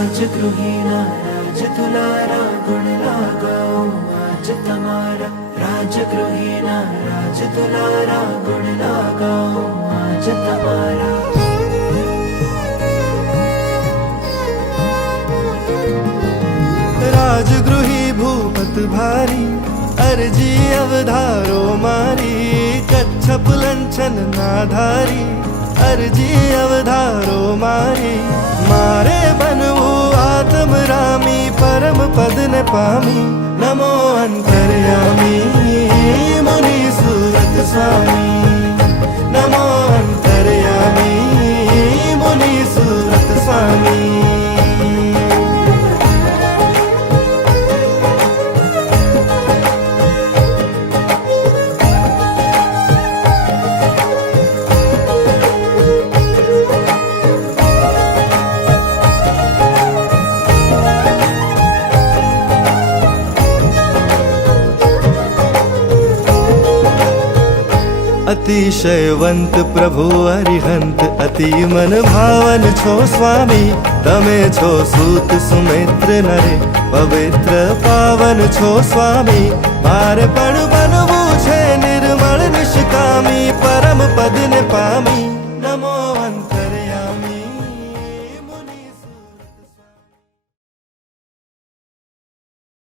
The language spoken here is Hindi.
રાજગૃહિના રાજ તુલારા ગુણ લાગાઓ આજ તમારા રાજગૃહિના રાજ તુલારા ગુણ લાગાઓ આજ તમારા राजगृही भूपत भारी अर्जी अवधारो मारी कच्छप लंचन नाधारी अर्जी अवधारो मारी मारे बनवू आत्म रामी परम पद ने पामी नमो अंतर्यामी मुनि सूरत स्वामी नमो अंतर्यामी मुनि सूरत स्वामी अतिशयवंत प्रभु अरिहंत अति मन भावन छो स्वामी तमे छो सूत सुमित्र नरे पवित्र पावन छो स्वामी मारे पण बनवू छे निर्मल निष्कामी परम पद ने पामी